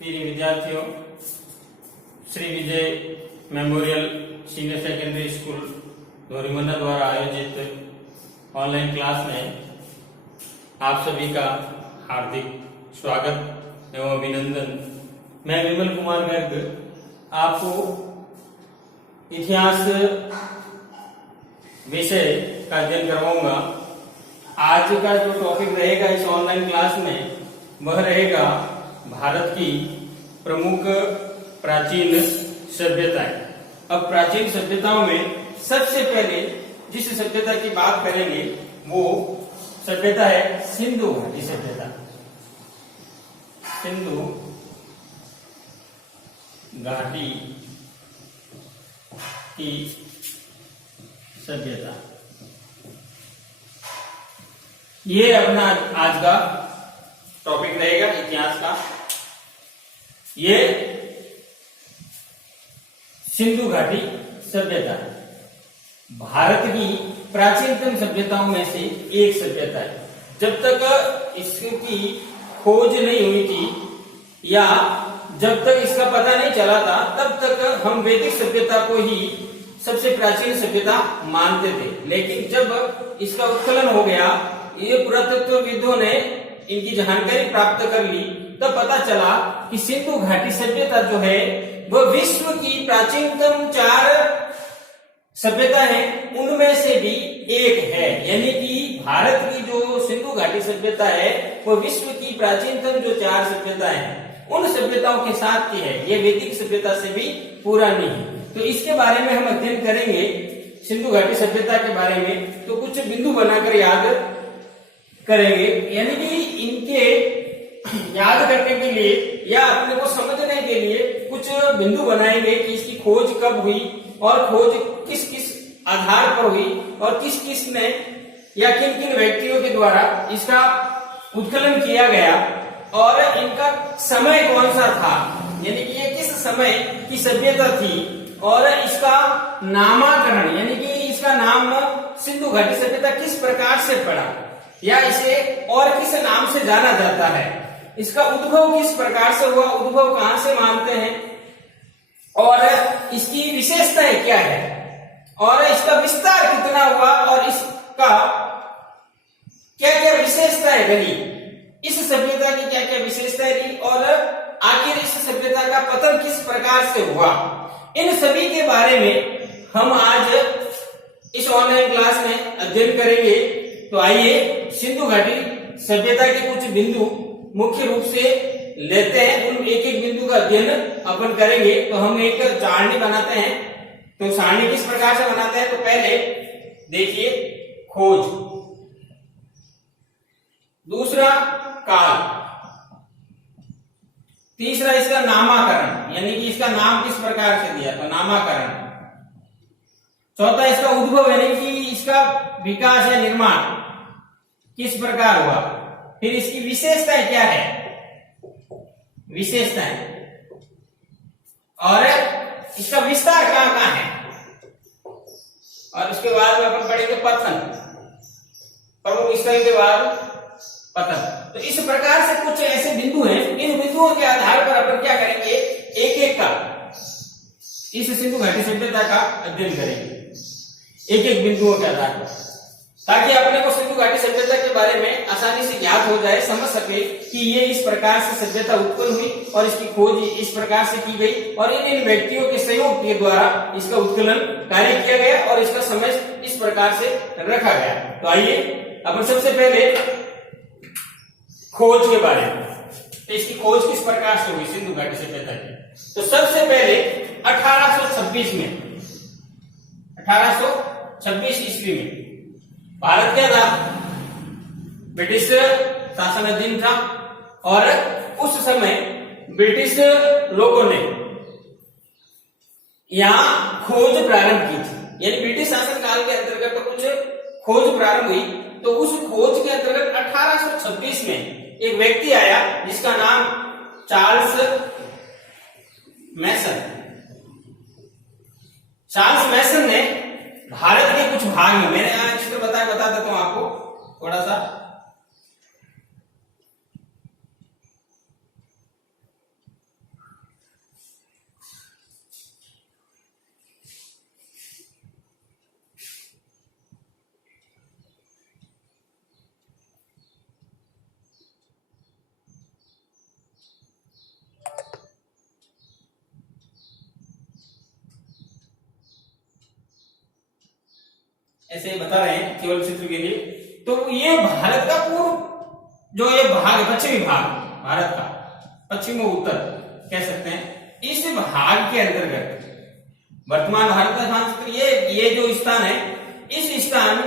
प्रिय विद्यार्थियों, Shri Vijay memorial senior secondary school दोरीमन्ना द्वारा आयोजित ऑनलाइन क्लास में आप सभी का हार्दिक स्वागत एवं अभिनंदन। मैं विमल कुमार गर्ग आपको इतिहास विषय का अध्ययन करवाऊंगा। आज का जो टॉपिक रहेगा इस ऑनलाइन क्लास में वह रहेगा भारत की प्रमुख प्राचीन सभ्यताएं। अब प्राचीन सभ्यताओं में सबसे पहले जिस सभ्यता की बात करेंगे वो सभ्यता है सिंधु घाटी सभ्यता। सिंधु घाटी की सभ्यता, ये अपना आज का टॉपिक रहेगा इतिहास का। ये सिंधु घाटी सभ्यता भारत की प्राचीनतम सभ्यताओं में से एक सभ्यता है। जब तक इसकी खोज नहीं हुई थी या जब तक इसका पता नहीं चला था तब तक हम वैदिक सभ्यता को ही सबसे प्राचीन सभ्यता मानते थे। लेकिन जब इसका उत्खनन हो गया, ये पुरातत्वविदों ने इनकी जानकारी प्राप्त कर ली, तब पता चला कि सिंधु घाटी सभ्यता जो है वह विश्व की प्राचीनतम 4 सभ्यता है उनमें से भी एक है। यानी कि भारत की जो सिंधु घाटी सभ्यता है वह विश्व की प्राचीनतम जो 4 सभ्यता है उन सभ्यताओं के साथ की है। ये वैदिक सभ्यता से भी पुरानी है। तो इसके बारे में हम अध्ययन करेंगे सिंधु घाटी सभ्यता के बारे में। तो कुछ बिंदु बनाकर याद करेंगे, यानी कि इनके याद करने के लिए या अपने को समझने के लिए कुछ बिंदु बनाएंगे कि इसकी खोज कब हुई और खोज किस किस आधार पर हुई और किस किस ने या किन किन व्यक्तियों के द्वारा इसका उत्खनन किया गया और इनका समय कौन सा था, यानी कि ये किस समय की सभ्यता थी और इसका नामाकरण यानी कि इसका नाम सिंधु घाटी सभ्यता किस प्रकार से पड़ा या इसे और किस नाम से जाना जाता है, इसका उद्भव किस प्रकार से हुआ, उद्भव कहां से मानते हैं और इसकी विशेषताएं क्या है और इसका विस्तार कितना हुआ और इसका क्या क्या विशेषताएं बनी, इस सभ्यता की क्या क्या विशेषताएं रही और आखिर इस सभ्यता का पतन किस प्रकार से हुआ, इन सभी के बारे में हम आज इस ऑनलाइन क्लास में अध्ययन करेंगे। तो आइए सिंधु घाटी सभ्यता के कुछ बिंदु मुख्य रूप से लेते हैं, उन एक एक बिंदु का अध्ययन अपन करेंगे। तो हम एक सारणी बनाते हैं। तो सारणी किस प्रकार से बनाते हैं, तो पहले देखिए खोज, दूसरा काल, तीसरा इसका नामाकरण यानी कि इसका नाम किस प्रकार से दिया, तो नामाकरण, चौथा इसका उद्भव यानी कि इसका विकास या निर्माण किस प्रकार हुआ, फिर इसकी विशेषताएं क्या है, विशेषताएं, और इसका विस्तार कहां कहां है, और उसके बाद में अपन पढ़ेंगे पतन, प्रमुख स्थल के बाद पतन। तो इस प्रकार से कुछ ऐसे बिंदु हैं, इन बिंदुओं के आधार पर अपन क्या करेंगे, एक एक का इस सिंधु घाटी सभ्यता का अध्ययन करेंगे एक एक बिंदुओं के आधार पर, ताकि अपने को सिंधु घाटी सभ्यता के बारे में आसानी से ज्ञात हो जाए, समझ सके कि ये इस प्रकार से सभ्यता उत्पन्न हुई और इसकी खोज इस प्रकार से की गई और इन इन व्यक्तियों के सहयोग के द्वारा इसका उत्खनन कार्य किया गया और इसका समय इस प्रकार से रखा गया। तो आइए अपन सबसे पहले खोज के बारे में, तो इसकी खोज किस प्रकार से हुई सिंधु घाटी सभ्यता की। तो सबसे पहले 1826 में 1826 ईस्वी में भारत क्या था, ब्रिटिश शासनाधीन था और उस समय ब्रिटिश लोगों ने यहां खोज प्रारंभ की थी। यानी ब्रिटिश शासन काल के अंतर्गत तो कुछ खोज प्रारंभ हुई। तो उस खोज के अंतर्गत 1826 में एक व्यक्ति आया जिसका नाम चार्ल्स मैसन। चार्ल्स मैसन ने भारत के कुछ भाग में, मैंने यहाँ चित्र बता देता हूं आपको थोड़ा सा, ऐसे बता रहे हैं केवल चित्र के लिए। तो ये भारत का पूर्व जो ये भाग, पश्चिमी भाग भारत का, पश्चिम और उत्तर कह सकते हैं, इस भाग के अंतर्गत वर्तमान भारत का स्थान, ये जो स्थान है, इस स्थान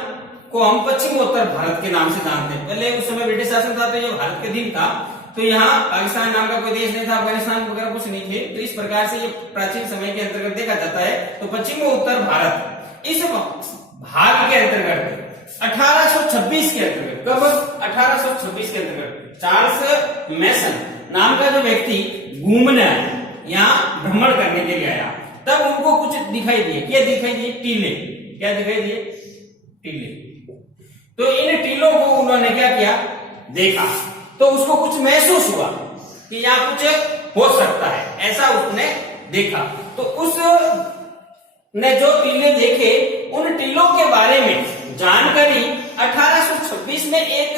को हम पश्चिमोत्तर भारत के नाम से जानते हैं। पहले उस समय ब्रिटिश शासन था तो ये भारत के अधीन था, तो यहाँ पाकिस्तान नाम का कोई देश नहीं था, अफगानिस्तान वगैरह कुछ नहीं थे। तो इस प्रकार से ये प्राचीन समय के अंतर्गत देखा जाता है। तो पश्चिम और उत्तर भारत इस भाग के अंतर्गत 1826 के अंतर्गत, कब 1826 के अंतर्गत चार्ल्स मैसन नाम का जो व्यक्ति घूमने आया, यहाँ भ्रमण करने के लिए आया, तब उनको कुछ दिखाई दिए। क्या दिखाई दिए? टीले। क्या दिखाई दिए? टीले। तो इन टीलों को उन्होंने क्या किया? देखा, तो उसको कुछ महसूस हुआ कि यहाँ कुछ हो सकता है, ऐसा उसने देखा। तो उस ने जो टीले देखे, उन टीलों के बारे में जानकारी 1826 में एक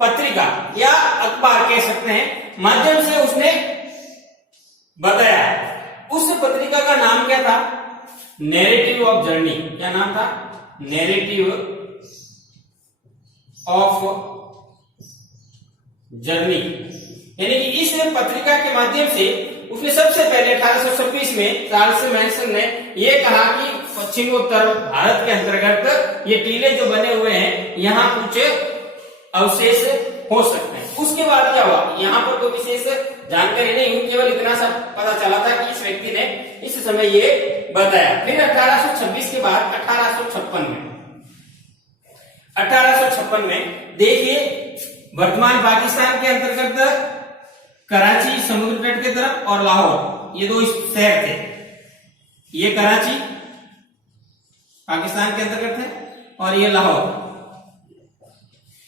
पत्रिका या अखबार कह सकते हैं माध्यम से उसने बताया। उस पत्रिका का नाम क्या था? Narrative of journey. क्या नाम था? Narrative of journey. यानी कि इस पत्रिका के माध्यम से उसने सबसे पहले 1826 में चार्ल्स मैसन ने यह कहा कि पश्चिमोत्तर भारत के अंतर्गत ये टीले जो बने हुए हैं, यहाँ कुछ अवशेष हो सकते हैं। उसके बाद क्या हुआ? यहाँ पर कोई विशेष जानकारी नहीं हुई, केवल इतना सा पता चला था कि इस व्यक्ति ने इस समय ये बताया। फिर 1826 के बाद 1856 में देखिए, वर्तमान पाकिस्तान के अंतर्गत कराची समुद्र तट की तरफ और लाहौर, ये दो शहर थे। ये कराची पाकिस्तान के अंतर्गत है और ये लाहौर,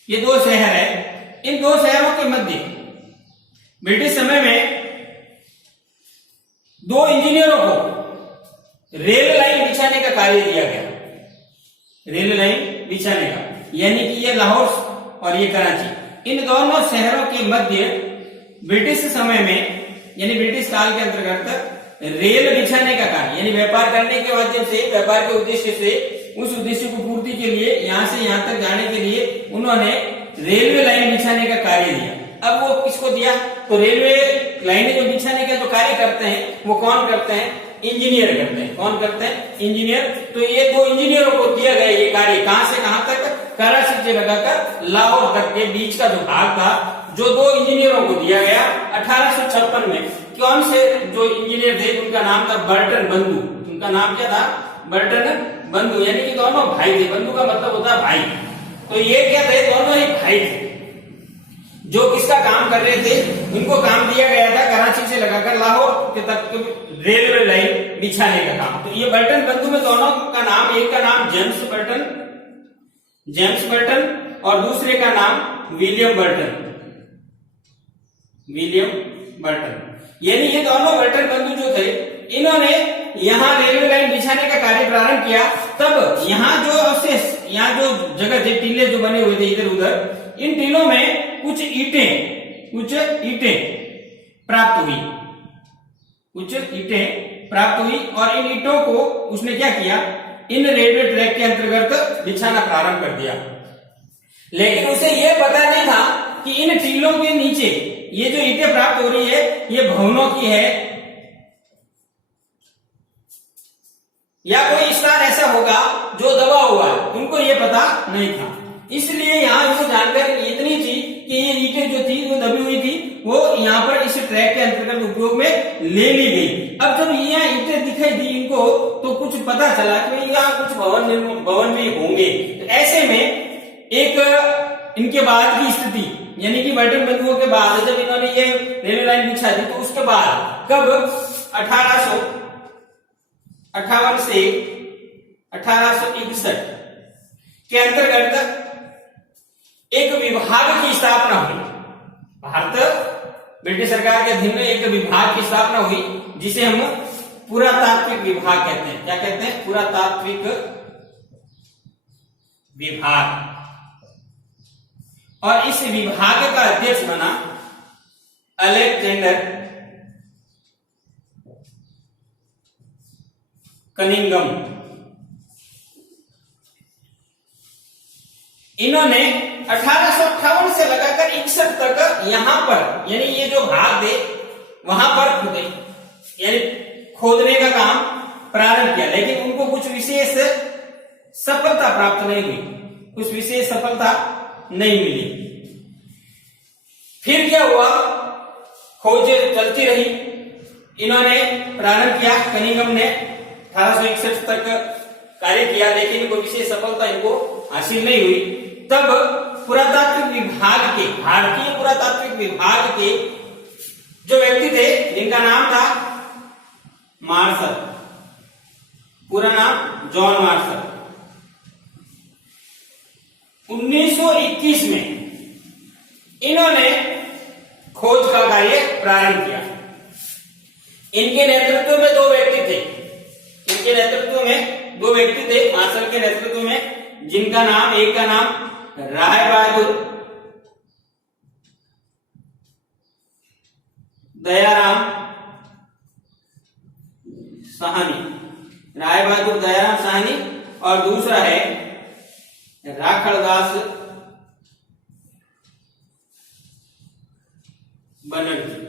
ये दो शहर है। इन दो शहरों के मध्य ब्रिटिश समय में दो इंजीनियरों को रेल लाइन बिछाने का कार्य दिया गया। रेल लाइन बिछाने का, यानी कि ये लाहौर और ये कराची, इन दोनों शहरों के मध्य ब्रिटिश समय में, यानी ब्रिटिश काल के अंतर्गत रेल बिछाने का कार्य, यानी व्यापार करने के माध्यम से, व्यापार के उद्देश्य से, उस उद्देश्य को पूर्ति के लिए, यहां से यहां तक जाने के लिए उन्होंने रेलवे लाइन बिछाने का कार्य दिया। अब वो किसको दिया? तो रेलवे लाइनें जो बिछाने का जो कार्य करते हैं, वो कौन करते हैं? इंजीनियर करते हैं। कौन करते हैं? इंजीनियर। तो ये दो इंजीनियरों को दिया गया ये कार्य, कहां से कहां तक? कराची से लगाकर लाहौर तक के बीच का जो भाग था, जो दो इंजीनियरों को दिया गया 1856 में। कौन से जो इंजीनियर थे? उनका नाम था बर्टन बंधु। उनका नाम क्या था? बर्टन बंधु, यानी कि दोनों भाई थे। बंधु का मतलब होता है भाई। तो ये क्या थे? दोनों ही भाई थे जो किसका काम कर रहे थे? इनको काम दिया गया था कराची से लगाकर लाहौर के तक रेलवे लाइन बिछाने का काम। तो ये बर्टन बंधु में दोनों का नाम, एक का नाम जेम्स बर्टन और दूसरे का नाम विलियम बर्टन। यानी ये दोनों बर्टन बंधु जो थे, इन्होंने यहाँ रेलवे लाइन बिछाने का कार्य प्रारंभ किया। तब यहाँ जो अवशेष, यहाँ जो जगह थे, टीले जो बने हुए थे इधर उधर, इन टीलों में कुछ ईंटें प्राप्त हुई और इन ईंटों को उसने क्या किया? इन रेलवे ट्रैक के अंतर्गत बिछाना प्रारंभ कर दिया। लेकिन उसे यह पता नहीं था कि इन टीलों के नीचे ये जो ईंटें प्राप्त हो रही है, ये भवनों की है या कोई स्थान ऐसा होगा जो दबा हुआ है, उनको ये पता नहीं था। इसलिए यहाँ इनको जानकारी इतनी थी कि ये ईंटें जो थी वो दबी हुई थी, वो यहाँ पर इस ट्रैक के अंतर्गत उपयोग में ले ली गई। अब जब यहाँ ईंटें दिखाई दी इनको, तो कुछ पता चला कि यहाँ कुछ भवन भी होंगे। तो ऐसे में एक इनके बाद की स्थिति, यानी कि बर्टन बंधुओं के बाद जब इन्होंने ये रेलवे लाइन बिछा दी, तो उसके बाद कब 1858 से 1861 के अंतर्गत एक विभाग की स्थापना हुई। भारत ब्रिटिश सरकार के अधीन में एक विभाग की स्थापना हुई, जिसे हम पुरातात्विक विभाग कहते हैं। क्या कहते हैं? पुरातात्विक विभाग। और इस विभाग का अध्यक्ष बना अलेक्जेंडर कनिंघम। इन्होंने 1858 से लगाकर 61 तक यहां पर यानी ये जो भाग है वहां पर खुदे यानी खोदने का काम प्रारंभ किया, लेकिन उनको कुछ विशेष सफलता प्राप्त नहीं हुई, कुछ विशेष सफलता नहीं मिली। फिर क्या हुआ, खोज चलती रही, इन्होंने प्रारंभ किया, कनिंघम ने 1861 तक कार्य किया, लेकिन कोई विशेष सफलता इनको हासिल नहीं हुई। तब पुरातात्विक विभाग के, भारतीय पुरातात्विक विभाग के जो व्यक्ति थे जिनका नाम था मार्शल, पूरा नाम जॉन मार्शल, 1921 में इन्होंने खोज का कार्य प्रारंभ किया। इनके नेतृत्व में दो व्यक्ति थे, इनके नेतृत्व में दो व्यक्ति थे, मार्शल के नेतृत्व में, जिनका नाम, एक का नाम राय बहादुर दयाराम साहनी, राय बहादुर दयाराम साहनी, और दूसरा है राखड़दास बनर्जी।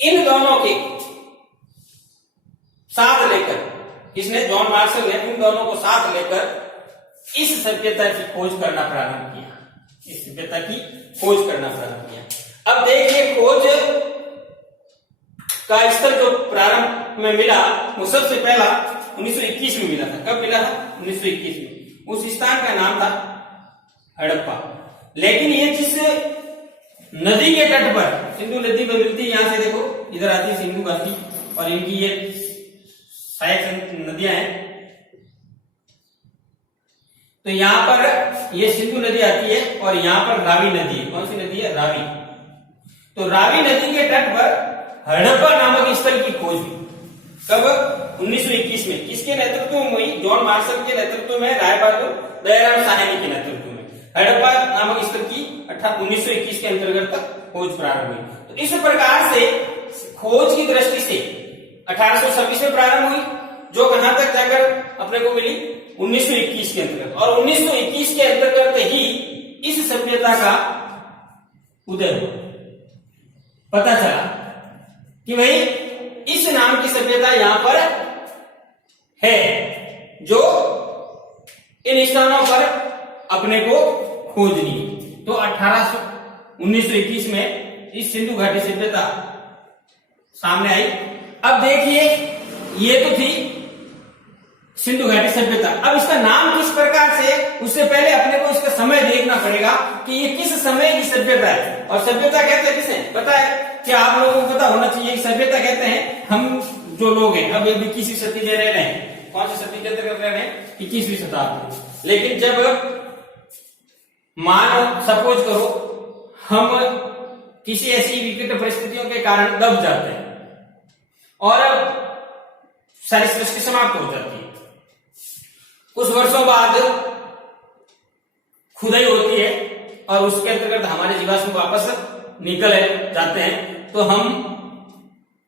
इन दोनों के साथ लेकर, किसने, जॉन मार्शल ने इन दोनों को साथ लेकर इस सभ्यता की खोज करना प्रारंभ किया, इस सभ्यता की खोज करना प्रारंभ किया। अब देखिए, खोज का स्थल जो प्रारंभ में मिला वो सबसे पहला 1921 में मिला था। कब मिला था? 1921 में। उस स्थान का नाम था हड़प्पा। लेकिन ये जिस नदी के तट पर, सिंधु नदी में मिलती है, यहां से देखो इधर आती है सिंधु घाटी, और इनकी ये सहायक नदियां हैं, तो यहां पर ये सिंधु नदी आती है और यहां पर रावी नदी है। कौन सी नदी है? रावी। तो रावी नदी के तट पर हड़प्पा नामक स्थल की खोज हुई। कब? 1921 में। किसके नेतृत्व में हुई? जॉन मार्शल के नेतृत्व में, राय बहादुर दयाराम साहनी के नेतृत्व में हड़प्पा नामक स्थल की 1921 के अंतर्गत खोज प्रारंभ हुई। तो इस प्रकार से खोज की दृष्टि से 1826 में प्रारंभ हुई, जो कहां तक जाकर अपने को मिली? 1921 के अंतर्गत। और 1921 के अंतर्गत ही इस सभ्यता का उदय हुआ। पता चला कि भाई इस नाम की सभ्यता यहां पर है, जो इन स्थानों पर अपने को खोजनी। तो 1921 में इस सिंधु घाटी सभ्यता सामने आई। अब देखिए, ये तो थी सिंधु घाटी सभ्यता। अब इसका नाम किस प्रकार से, उससे पहले अपने को इसका समय देखना पड़ेगा कि ये किस समय की सभ्यता है। और सभ्यता कहते हैं किसे? पता है क्या? आप लोगों को पता होना चाहिए कि सभ्यता कहते हैं हम जो लोग हैं। अब 21वीं सदी में रह रहे हैं, कौन सी सदी के अंतर्गत रह रहे हैं? 21वीं शताब्दी। लेकिन जब मानो सपोज करो हम किसी ऐसी विकट परिस्थितियों के कारण दब जाते हैं और सारी सृष्टि समाप्त हो जाती है, कुछ वर्षों बाद खुदाई होती है और उसके अंतर्गत हमारे जीवाश्म वापस निकल जाते हैं, तो हम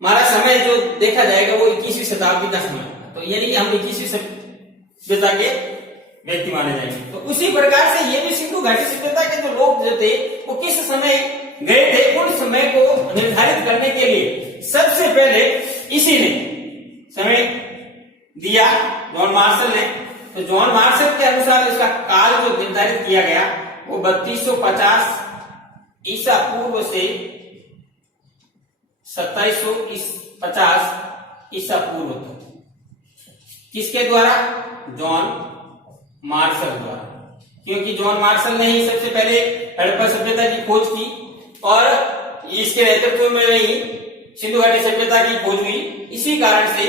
हमारा समय जो देखा जाएगा वो 21वीं शताब्दी का समय। तो यानी हम 21वीं सभ्यता के व्यक्ति माने जाएंगे। तो उसी प्रकार से ये भी सिंधु घाटी सभ्यता के जो लोग जो थे वो किस समय गए थे, उन समय को निर्धारित करने के लिए सबसे पहले इसी ने समय दिया, जॉन मार्शल ने। तो जॉन मार्शल के अनुसार इसका काल जो निर्धारित किया गया वो 3250 ईसा पूर्व से 2750 ईसा पूर्व तक। किसके द्वारा? जॉन मार्शल द्वारा। क्योंकि जॉन मार्शल ने ही सबसे पहले हड़प्पा सभ्यता की खोज की और इसके नेतृत्व में ही सिंधु घाटी सभ्यता की खोज हुई। इसी कारण से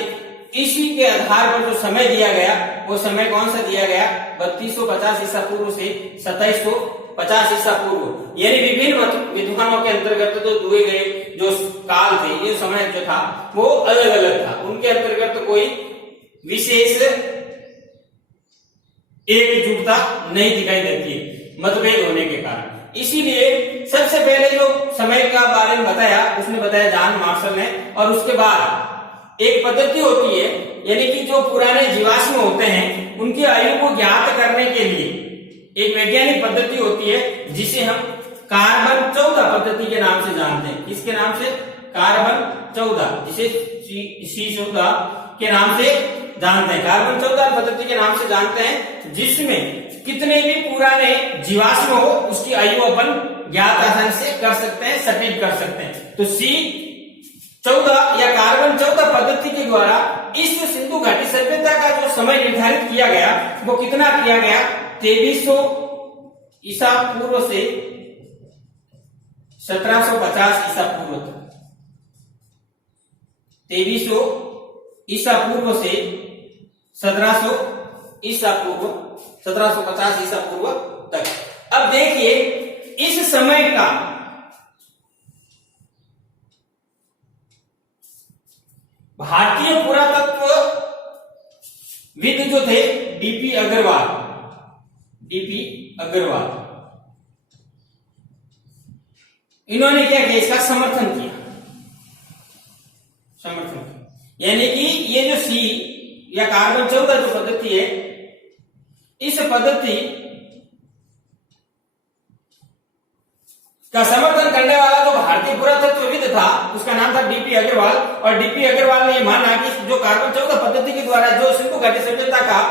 इसी के आधार पर जो समय दिया गया वो समय कौन सा दिया गया? 3250 ईसा पूर्व से 2750 ईसा पूर्व। यानी विभिन्न विद्वानों के अंतर्गत जो दिए गए जो काल थे, ये समय जो था वो अलग अलग था। उनके अंतर्गत कोई विशेष एकजुटता नहीं दिखाई देती है, मतभेद होने के कारण। इसीलिए सबसे पहले जो समय का बारे में बताया उसने बताया जॉन मार्शल ने, और उसके बाद एक पद्धति होती है, यानी कि जो पुराने जीवाश्म होते हैं उनकी आयु को ज्ञात करने के लिए एक वैज्ञानिक पद्धति होती है जिसे हम कार्बन 14 पद्धति के नाम से जानते हैं। किसके नाम से? कार्बन 14, जिसे C14 के नाम से जानते हैं। कार्बन 14 पद्धति के नाम से जानते हैं, जिसमें कितने भी पुराने जीवाश्म हो उसकी आयु अपन ज्ञात आसानी से कर सकते हैं, सटीक कर सकते हैं। तो C14 या कार्बन 14 पद्धति के द्वारा इस सिंधु घाटी सभ्यता का जो समय निर्धारित किया गया वो कितना किया गया? 2300 ईसा पूर्व से 1750 ईसा पूर्व तक। 2300 ईसा पूर्व से 1750 ईसा पूर्व तक। अब देखिए इस समय का भारतीय पुरातत्व विद जो थे डीपी अग्रवाल, इन्होंने क्या किया? इसका समर्थन किया। यानी कि ये जो C या कार्बन 14 जो पद्धति है, इस पद्धति का समर्थन करने वाला जो भारतीय पुरातत्वविद था उसका नाम था डीपी अग्रवाल। और डीपी अग्रवाल ने माना कि जो कार्बन 14 पद्धति के द्वारा जो सिंधु घाटी सभ्यता का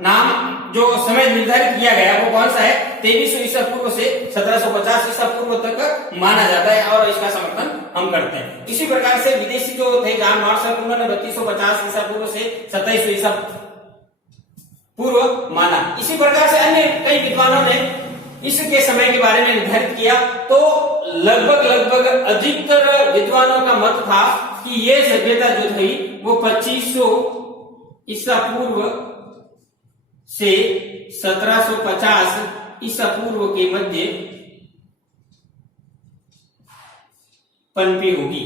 नाम जो समय निर्धारित किया गया वो कौन सा है? 2300 ईसा पूर्व से 1750 ईसा पूर्व तक माना जाता है और इसका समर्थन हम करते हैं। इसी प्रकार से विदेशी जो थे जॉन मार्शल, उन्होंने 3250 ईसा पूर्व से 2700 ईसा पूर्व माना। इसी प्रकार से अन्य कई विद्वानों ने इसके समय के बारे में निर्धारित किया। तो लगभग अधिकतर विद्वानों का मत था कि यह सभ्यता जो थी वो 2500 ईसा पूर्व से 1750 ईसा पूर्व के मध्य पनपी होगी।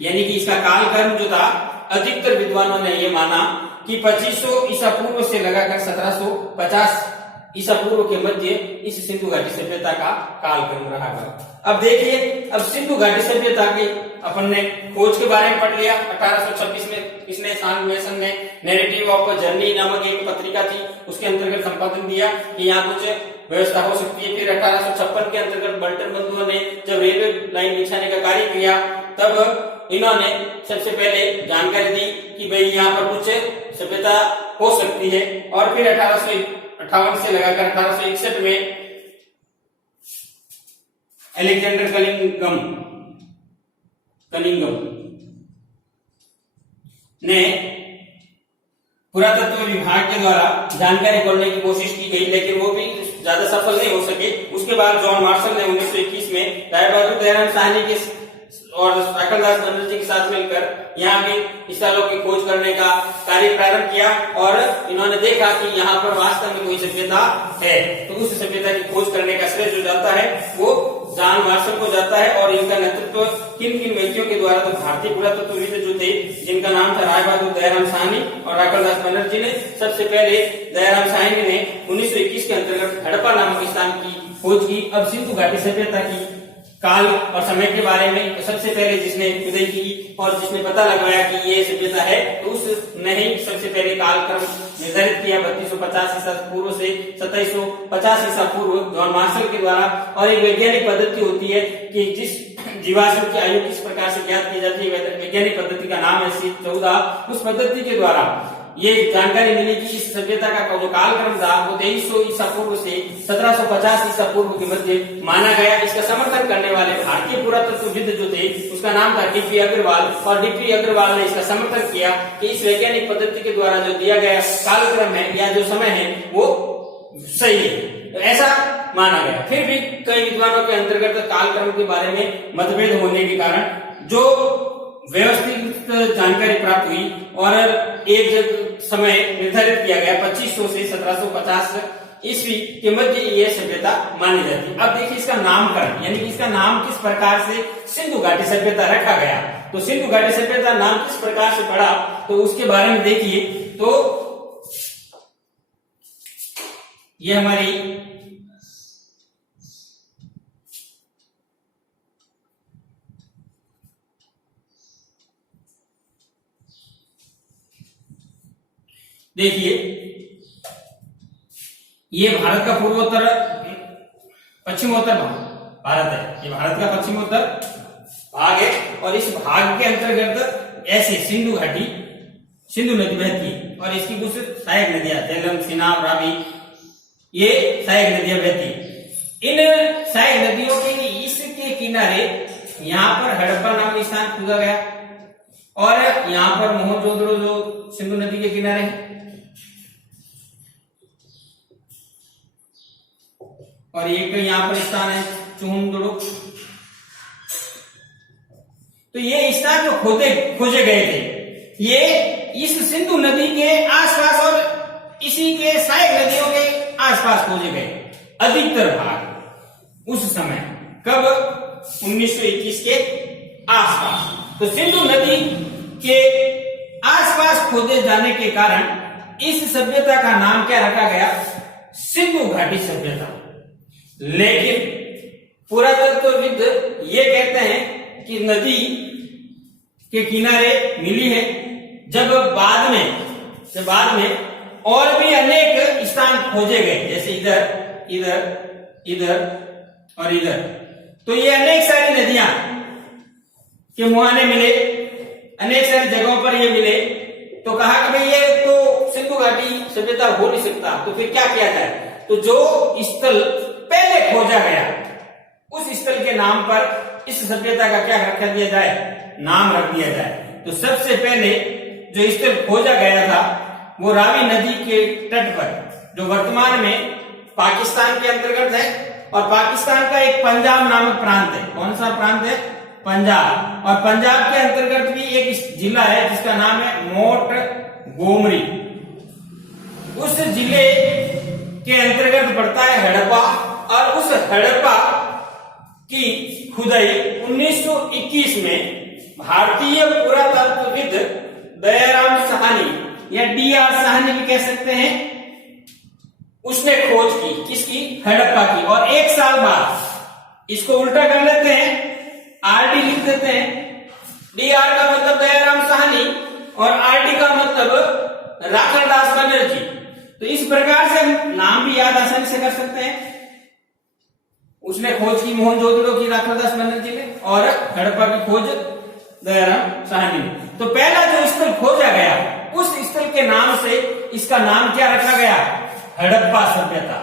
यानी कि इसका कालक्रम जो था, अधिकतर विद्वानों ने यह माना कि 2500 ईसा पूर्व से लगाकर 1750 ईसा पूर्व के मध्य इस सिंधु घाटी सभ्यता का कालक्रम रहा है। अब देखिए, अब सिंधु घाटी सभ्यता के अपन ने खोज के बारे में पढ़ लिया। 1826 में इसने सान मेसन ने नैरेटिव ऑफ जर्नी नामक एक पत्रिका थी, उसके अंतर्गत संपादन दिया कि यहाँ कुछ व्यवस्था हो सकती है। फिर 1856 के अंतर्गत बल्टन बंधुओं ने जब रेलवे लाइन बिछाने का कार्य किया, तब इन्होंने सबसे पहले जानकारी दी कि भाई यहाँ पर कुछ सभ्यता हो सकती है। और फिर 1858 से लगाकर 1861 में अलेक्जेंडर कनिंघम ने पुरातत्व विभाग के द्वारा जानकारी खोलने की कोशिश की गई, लेकिन वो भी ज्यादा सफल नहीं हो सके। उसके बाद जॉन मार्शल ने 1921 में राय बहादुर दयाराम साहनी के और राखलदास बनर्जी के साथ मिलकर यहाँ भी स्थलों की खोज करने का कार्य प्रारंभ किया और इन्होंने देखा कि यहाँ पर वास्तव में कोई सभ्यता है। तो उस सभ्यता की खोज करने का श्रेय जो जाता है वो जॉन मार्शल को जाता है। और इनका नेतृत्व किन किन व्यक्तियों के द्वारा? तो भारतीय पुरातत्वविद जो थे जिनका नाम था राय बहादुर दयाराम साहनी और राखलदास बनर्जी ने। सबसे पहले दयाराम साहनी ने 1921 के अंतर्गत हड़प्पा नामक स्थान की खोज की। अब सिंधु घाटी सभ्यता की काल और समय के बारे में सबसे पहले जिसने खुदाई की और जिसने पता लगाया कि ये सभ्यता है, तो उसने ही सबसे पहले कालक्रम निर्धारित किया 3250 ईसा पूर्व से 2750 ईसा पूर्व जॉन मार्शल के द्वारा। और एक वैज्ञानिक पद्धति होती है कि जिस जीवाश्म की आयु किस प्रकार से ज्ञात की जाती है, वैज्ञानिक पद्धति का नाम है C14। उस पद्धति के द्वारा ये जानकारी मिली कि इस सभ्यता का जो कालक्रम था वो 2300 ईसा पूर्व से 1750 ईसा पूर्व के मध्य माना गया। इसका समर्थन करने वाले भारतीय पुरातत्वविद जो थे उसका नाम था डीपी अग्रवाल। और डीपी अग्रवाल ने इसका समर्थन किया कि इस वैज्ञानिक पद्धति के द्वारा जो दिया गया कालक्रम है या जो समय है वो सही है, तो ऐसा माना गया। फिर भी कई विद्वानों के अंतर्गत कालक्रम के बारे में मतभेद होने के कारण जो व्यवस्थित जानकारी प्राप्त हुई और एक समय निर्धारित किया गया 2500 से 1750 ईस्वी के मध्य ये सभ्यता मानी जाती है। अब देखिए इसका नामकरण, यानी कि इसका नाम किस प्रकार से सिंधु घाटी सभ्यता रखा गया। तो सिंधु घाटी सभ्यता नाम किस प्रकार से पड़ा, तो उसके बारे में देखिए। तो ये हमारी देखिए, ये भारत का पूर्वोत्तर पश्चिमोत्तर भारत है, ये भारत का पश्चिमोत्तर भाग है और इस भाग के अंतर्गत ऐसे सिंधु घाटी, सिंधु नदी बहती है और इसकी कुछ सहायक नदियां झेलम, चिनाब, रावी, ये सहायक नदियां बहती। इन सहायक नदियों के इसके किनारे यहाँ पर हड़प्पा नाम स्थान खोजा गया और यहाँ पर मोहनजोदड़ो जो सिंधु नदी के किनारे है और एक यहाँ पर स्थान है चूंदड़ो। तो ये स्थान जो खोजे गए थे, ये इस सिंधु नदी के आसपास और इसी के सहायक नदियों के आसपास खोजे गए अधिकतर भाग उस समय, कब 1921 के आसपास। तो सिंधु नदी के आसपास खोजे जाने के कारण इस सभ्यता का नाम क्या रखा गया? सिंधु घाटी सभ्यता। लेकिन पुरातत्वविद ये कहते हैं कि नदी के किनारे मिली है। जब बाद में और भी अनेक स्थान खोजे गए, जैसे इधर, इधर, इधर और इधर, तो ये अनेक सारी नदियां के मुहाने मिले, अनेक सारी जगहों पर ये मिले। तो कहा कि भाई ये तो सिंधु घाटी सभ्यता हो नहीं सकता, तो फिर क्या किया जाए? तो जो स्थल पहले खोजा गया उस स्थल के नाम पर इस सभ्यता का क्या रख दिया जाए? नाम रख दिया जाए। तो सबसे पहले जो स्थल खोजा गया था वो रावी नदी के तट पर, जो वर्तमान में पाकिस्तान के अंतर्गत है और पाकिस्तान का एक पंजाब नामक प्रांत है। कौन सा प्रांत है? पंजाब। और पंजाब के अंतर्गत भी एक जिला है जिसका नाम है मोट गोमरी। उस जिले के अंतर्गत पड़ता है हड़प्पा और उस हड़प्पा की खुदाई 1921 में भारतीय पुरातत्वविद दयाराम साहनी या डी.आर. साहनी भी कह सकते हैं, उसने खोज की। किसकी? हड़प्पा की। और एक साल बाद इसको उल्टा कर लेते हैं, आर.डी. लिख देते हैं। डी.आर. का मतलब दयाराम साहनी और आर.डी. का मतलब राखड़दास बनर्जी। तो इस प्रकार से हम नाम भी याद आसानी से कर सकते हैं। उसने खोज की मोहनजोदड़ो की राखड़दास बनर्जी ने और हड़प्पा की खोज दयाराम साहनी ने। तो पहला जो स्थल खोजा गया उस स्थल के नाम से इसका नाम क्या रखा गया? हड़प्पा सभ्यता।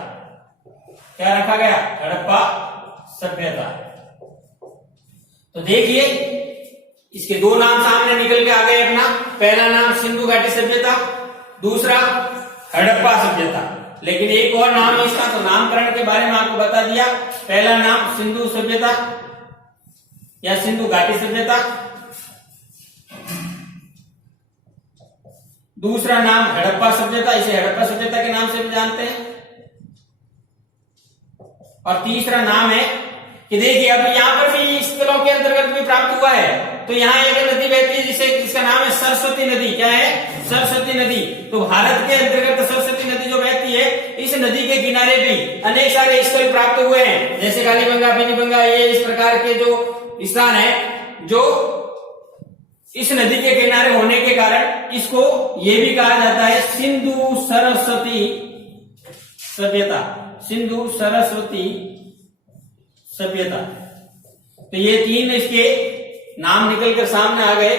क्या रखा गया? हड़प्पा सभ्यता। तो देखिए, इसके दो नाम सामने निकल के आ गए अपना। पहला नाम सिंधु घाटी सभ्यता, दूसरा हड़प्पा सभ्यता। लेकिन एक और नाम है इसका, तो नामकरण के बारे में आपको बता दिया। पहला नाम सिंधु सभ्यता या सिंधु घाटी सभ्यता, दूसरा नाम हड़प्पा सभ्यता, इसे हड़प्पा सभ्यता के नाम से भी जानते हैं। और तीसरा नाम है कि देखिए, अब यहां पर भी स्थलों के अंतर्गत भी प्राप्त हुआ है। तो यहाँ एक नदी बहती है जिसका नाम है सरस्वती नदी। क्या है? सरस्वती नदी। तो भारत के अंतर्गत सरस्वती नदी जो बहती है, इस नदी के किनारे भी अनेक सारे स्थल प्राप्त हुए हैं, जैसे कालीबंगा, बेनीबंगा, ये इस प्रकार के जो स्थान है, जो इस नदी के किनारे होने के कारण इसको ये भी कहा जाता है सिंधु सरस्वती सभ्यता। सिंधु सरस्वती सभ्यता। तो ये तीन इसके नाम निकलकर सामने आ गए,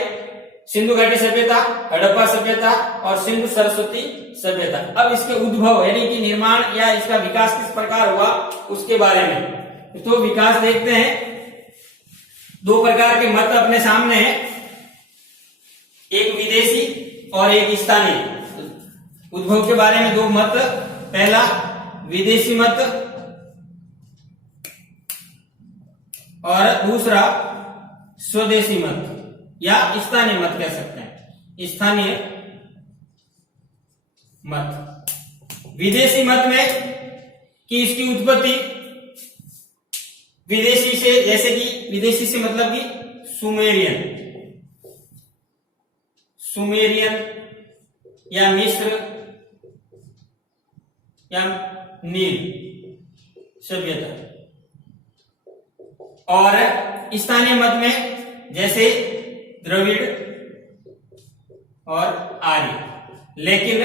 सिंधु घाटी सभ्यता, हड़प्पा सभ्यता और सिंधु सरस्वती सभ्यता। अब इसके उद्भव यानी कि निर्माण या इसका विकास किस प्रकार हुआ उसके बारे में तो विकास देखते हैं। दो प्रकार के मत अपने सामने हैं, एक विदेशी और एक स्थानीय। उद्भव के बारे में दो मत, पहला विदेशी मत और दूसरा स्वदेशी मत या स्थानीय मत कह सकते हैं। स्थानीय मत, विदेशी मत में कि इसकी उत्पत्ति विदेशी से, जैसे कि विदेशी से मतलब कि सुमेरियन या मिस्र या नील सभ्यता। और स्थानीय मत में जैसे द्रविड़ और आर्य। लेकिन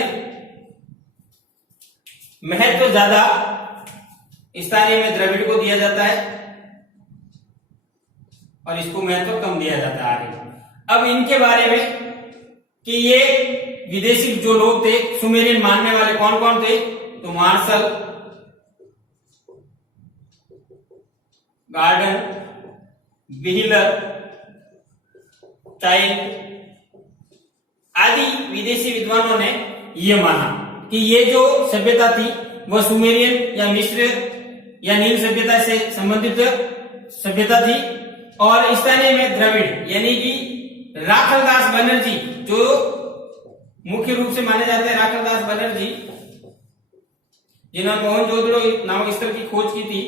महत्व ज्यादा स्थानीय में द्रविड़ को दिया जाता है और इसको महत्व कम दिया जाता है आर्य। अब इनके बारे में कि ये विदेशी जो लोग थे सुमेरियन मानने वाले कौन कौन थे, तो मार्शल, गार्डन, व्हीलर, चाइल्ड आदि विदेशी विद्वानों ने यह माना कि ये जो सभ्यता थी वह सुमेरियन या मिस्र या नील सभ्यता से संबंधित सभ्यता थी और स्थानीय में द्रविड़ यानी कि राखलदास बनर्जी जो मुख्य रूप से माने जाते हैं, राखलदास बनर्जी जिन्होंने मोहनजोदड़ो नामक स्थल की खोज की थी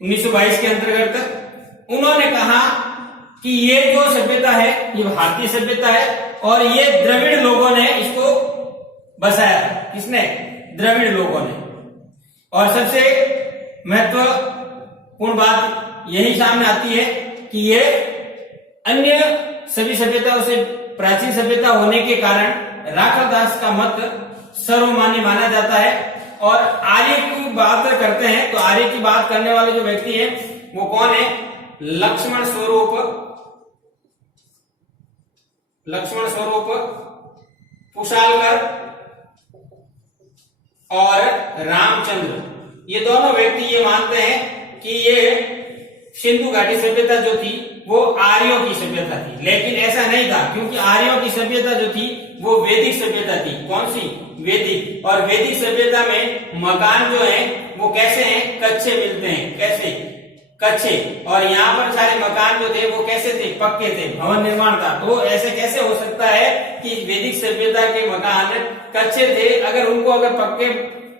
1922 के अंतर्गत, उन्होंने कहा कि ये जो सभ्यता है ये भारतीय सभ्यता है और ये द्रविड़ लोगों ने इसको बसाया। किसने? द्रविड़ लोगों ने। और सबसे महत्वपूर्ण बात यही सामने आती है कि ये अन्य सभी सभ्यताओं से प्राचीन सभ्यता होने के कारण राखलदास का मत सर्वमान्य माना जाता है। और आर्य की बात करते हैं तो आर्य की बात करने वाले जो व्यक्ति है वो कौन है? लक्ष्मण स्वरूप, कुशालकर और रामचंद्र, ये दोनों व्यक्ति ये मानते हैं कि ये सिंधु घाटी सभ्यता जो थी वो आर्यों की सभ्यता थी। लेकिन ऐसा नहीं था, क्योंकि आर्यों की सभ्यता जो थी वो वैदिक सभ्यता थी। कौन सी? वैदिक। और वैदिक सभ्यता में मकान जो है वो कैसे हैं? कच्चे मिलते हैं। कैसे? कच्चे। और यहाँ पर सारे मकान जो थे वो कैसे थे? पक्के थे, भवन निर्माण था। तो ऐसे कैसे हो सकता है कि वैदिक सभ्यता के मकान कच्चे थे? अगर पक्के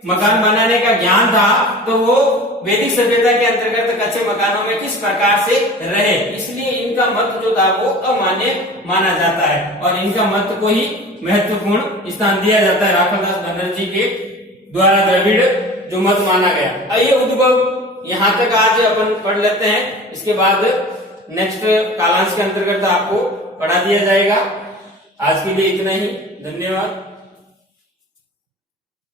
मकान बनाने का ज्ञान था तो वो वैदिक सभ्यता के अंतर्गत कच्चे मकानों में किस प्रकार से रहे। इसलिए इनका मत जो था वो अमान्य माना जाता है और इनका मत को ही महत्वपूर्ण स्थान दिया जाता है। राखलदास बनर्जी के द्वारा द्रविड़ जो मत माना गया। आइए उद्भव यहां तक आज अपन पढ़ लेते हैं, इसके बाद नेक्स्ट कालांश के अंतर्गत आपको पढ़ा दिया जाएगा। आज के लिए इतना ही, धन्यवाद।